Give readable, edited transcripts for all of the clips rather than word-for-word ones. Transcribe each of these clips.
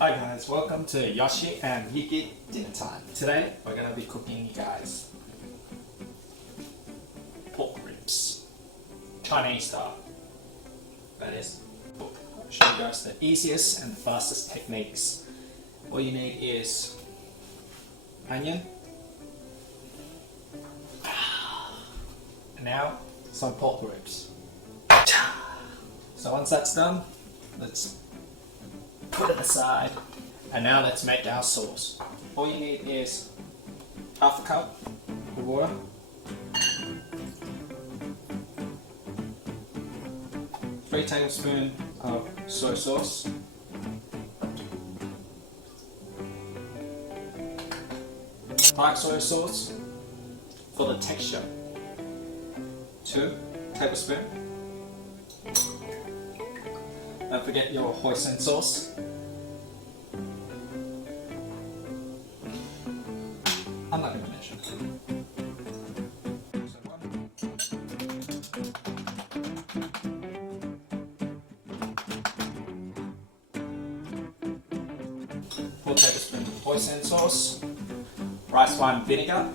Hi guys, welcome to Yoshi and Yuki dinner time. Today we're gonna be cooking you guys pork ribs, Chinese style. That is. I'll show you guys the easiest and fastest techniques. All you need is onion, and now some pork ribs. So once that's done, let's put it aside, and now let's make our sauce. All you need is half a cup of water, 3 tablespoons of soy sauce, dark soy sauce for the texture, 2 tablespoons. Don't forget your hoisin sauce. I'm not going to measure. So 4 tablespoons of hoisin sauce, rice wine vinegar,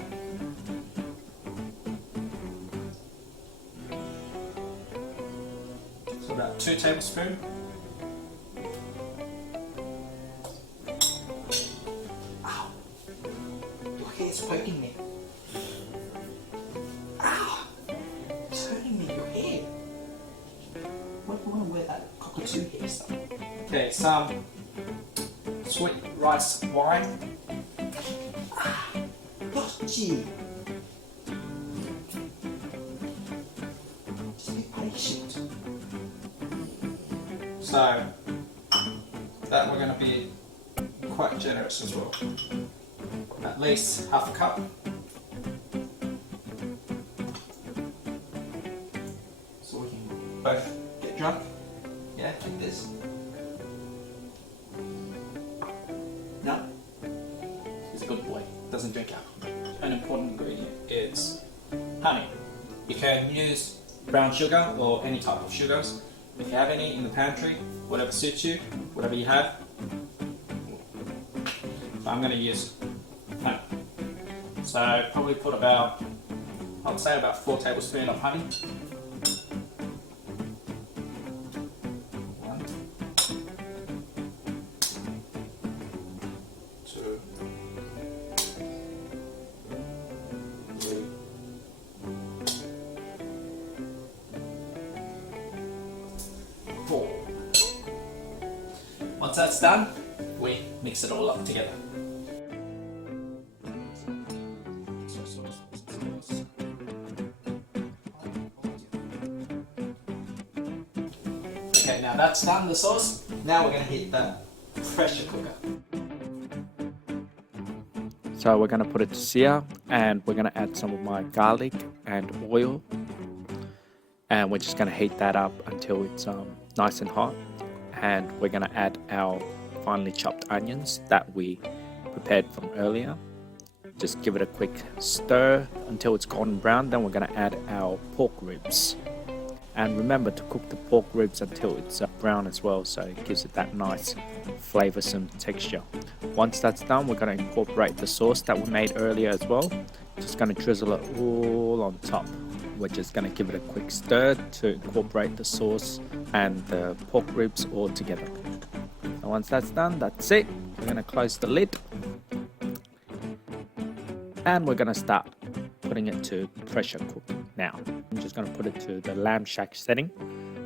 so about 2 tablespoons. It's poking me. Ow! It's hurting me, your hair. Why do you want to wear that cockatoo hair stuff? Okay, some sweet rice wine. YOSHI! Just be patient. So, that we're going to be quite generous as well. At least half a cup. So we can both get drunk. Yeah, like this. No? He's a good boy. Doesn't drink alcohol. An important ingredient is honey. You can use brown sugar or any type of sugars. If you have any in the pantry, whatever suits you, whatever you have. So I'm going to use honey. So probably put about, I'd say about 4 tablespoons of honey. 1, 2, 3, 4. Once that's done, we mix it all up together. Okay, now that's done, the sauce. Now we're going to hit the pressure cooker. So we're going to put it to sear, and we're going to add some of my garlic and oil, and we're just going to heat that up until it's nice and hot. And we're going to add our finely chopped onions that we prepared from earlier. Just give it a quick stir until it's golden brown. Then we're going to add our pork ribs. And remember to cook the pork ribs until it's brown as well, so it gives it that nice flavoursome texture. Once that's done, we're going to incorporate the sauce that we made earlier as well. Just going to drizzle it all on top. We're just going to give it a quick stir to incorporate the sauce and the pork ribs all together. So once that's done, that's it. We're going to close the lid. And we're going to start putting it to pressure cook now. I'm just going to put it to the lamb shack setting,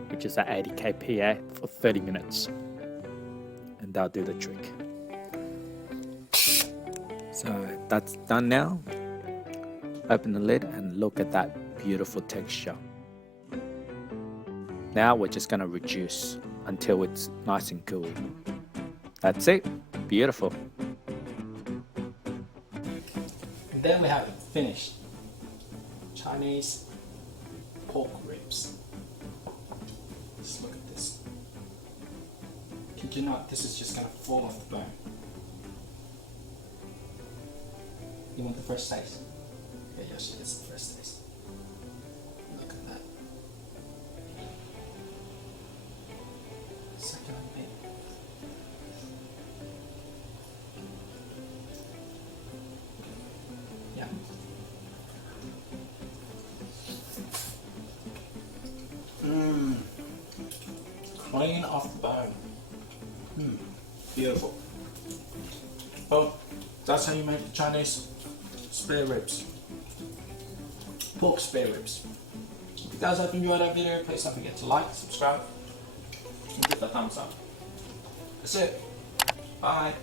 which is at 80 kPa for 30 minutes. And that'll do the trick. So that's done now. Open the lid and look at that beautiful texture. Now we're just going to reduce until it's nice and cool. That's it. Beautiful. And there we have it, finished. Chinese pork ribs. Just look at this. Kid you not, this is just going to fall off the bone. You want the first taste? Yeah, Yoshi, it's the first taste. Look at that. Second bit. clean off the bone. Beautiful. Well, that's how you make the Chinese spare ribs. Pork spare ribs. If you guys have enjoyed our video, please don't forget to like, subscribe, and give the thumbs up. That's it. Bye.